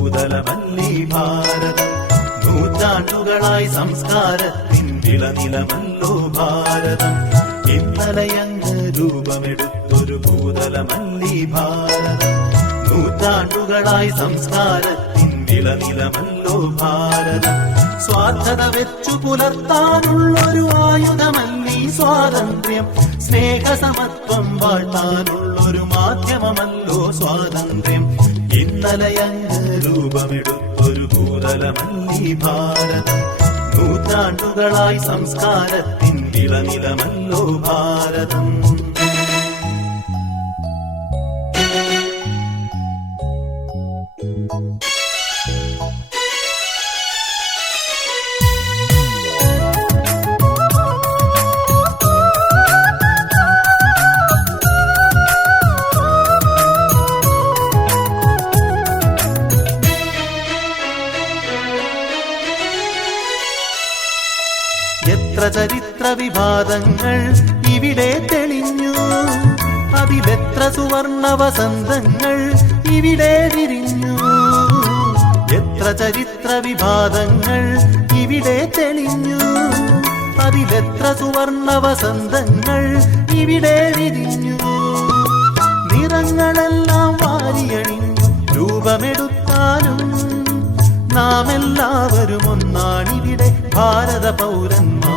ഭൂതലമല്ലീ ഭാരതം. നൂറ്റാണ്ടുകളായി സംസ്കാരത്തിൻ വിളനിലമല്ലോ ഭാരതം. ഇന്നലെയങ്ങ് രൂപമെടുത്തൊരു ഭൂതലമല്ലീ ഭാരതം. നൂറ്റാണ്ടുകളായി സംസ്കാരത്തിൻ വിളനിലമല്ലോ ഭാരതം. സ്വാർത്ഥത വെച്ചു പുലർത്താനുള്ളൊരു ആയുധമല്ലീ സ്വാതന്ത്ര്യം. സ്നേഹസമത്വം വാഴ്ത്താനുള്ളൊരു മാധ്യമമല്ലോ സ്വാതന്ത്ര്യം. ഇന്നലെയങ്ങ് രൂപമെടുത്തൊരു ഭൂതലമല്ലീ ഭാരതം. നൂറ്റാണ്ടുകളായി സംസ്കാരത്തിൻ വിളനിലമല്ലോ ഭാരതം. എത്ര ചരിത്ര വിവാദങ്ങൾ ഇവിടെ തെളിഞ്ഞു, അതിലെത്ര സുവർണ വസന്തങ്ങൾ ഇവിടെ വിരിഞ്ഞു. എത്ര ചരിത്ര വിവാദങ്ങൾ ഇവിടെ തെളിഞ്ഞു, അതിലെത്ര സുവർണ വസന്തങ്ങൾ ഇവിടെ വിരിഞ്ഞു. നിറങ്ങളെല്ലാം വാരിയണിഞ്ഞു രൂപമെടുത്താലും നാം എല്ലാവരും ഒന്നാണിവിടെ ഭാരത പൗരന്മാർ.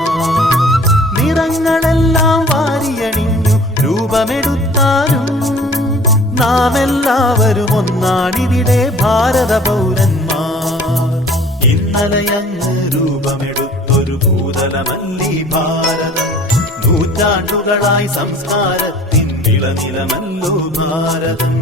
നിറങ്ങളെല്ലാം വാരിയണിഞ്ഞു രൂപമെടുത്താലും നാം എല്ലാവരും ഒന്നാണിവിടെ ഭാരത പൗരന്മാർ. ഇന്നലെയങ്ങ് രൂപമെടുത്തൊരു ഭൂതലമല്ലീ ഭാരതം. നൂറ്റാണ്ടുകളായി സംസ്കാരത്തിൻ വിളനിലമല്ലോ ഭാരതം.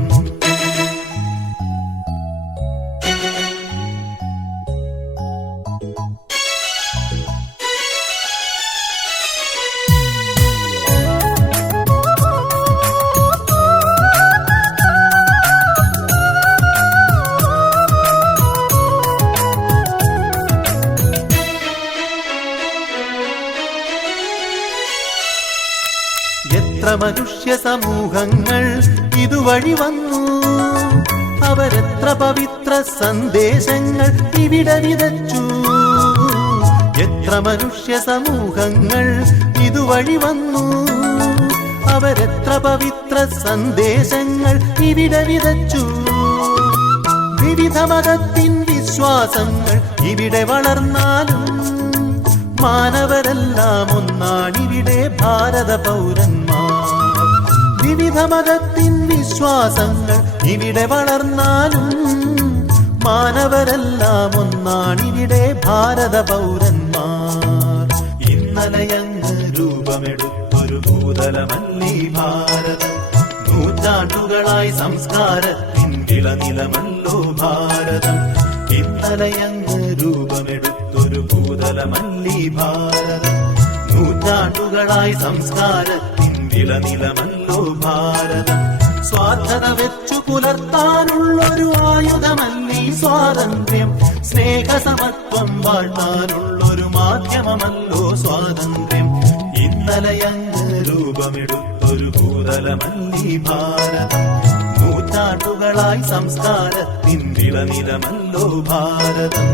എത്ര മനുഷ്യ സമൂഹങ്ങൾ ഇതുവഴി വന്നു, അവരെത്ര പവിത്ര സന്ദേശങ്ങൾ ഇവിടെ വിതച്ചു. എത്ര മനുഷ്യ സമൂഹങ്ങൾ ഇതുവഴി വന്നു, അവരെത്ര പവിത്ര സന്ദേശങ്ങൾ ഇവിടെ വിതച്ചു. വിവിധ മതത്തിൻ വിശ്വാസങ്ങൾ ഇവിടെ വളർന്നാലും മാനവരെല്ലാം ഒന്നാണിവിടെ ഭാരത പൗരന്മാർ. വിവിധ മതത്തിൻ വിശ്വാസങ്ങൾ ഇവിടെ വളർന്നാലും മാനവരെല്ലാം ഒന്നാണിവിടെ ഭാരത പൗരന്മാർ. ഇന്നലെയങ്ങ് രൂപമെടുത്തൊരു ഭൂതലമല്ലീ ഭാരതം. നൂറ്റാണ്ടുകളായി സംസ്കാരത്തിൻ വിളനിലമല്ലോ ഭാരതം. ഇന്നലെയങ്ങ് രൂപമെടുത്തൊരു ഭൂതലമല്ലീ ഭാരതം. നൂറ്റാണ്ടുകളായി സംസ്കാരത്തിൻ വിളനിലമല്ലോ ഭാരതം. സ്വാർത്ഥത വെച്ചു പുലർത്താനുള്ളൊരു ആയുധമല്ലീ സ്വാതന്ത്ര്യം. സ്നേഹസമത്വം വാഴ്ത്താനുള്ളൊരു മാധ്യമമല്ലോ സ്വാതന്ത്ര്യം. ഇന്നലെയങ്ങ് രൂപമെടുത്തൊരു ഭൂതലമല്ലീ ഭാരതം. നൂറ്റാണ്ടുകളായി സംസ്കാരത്തിൻ വിളനിലമല്ലോ ഭാരതം.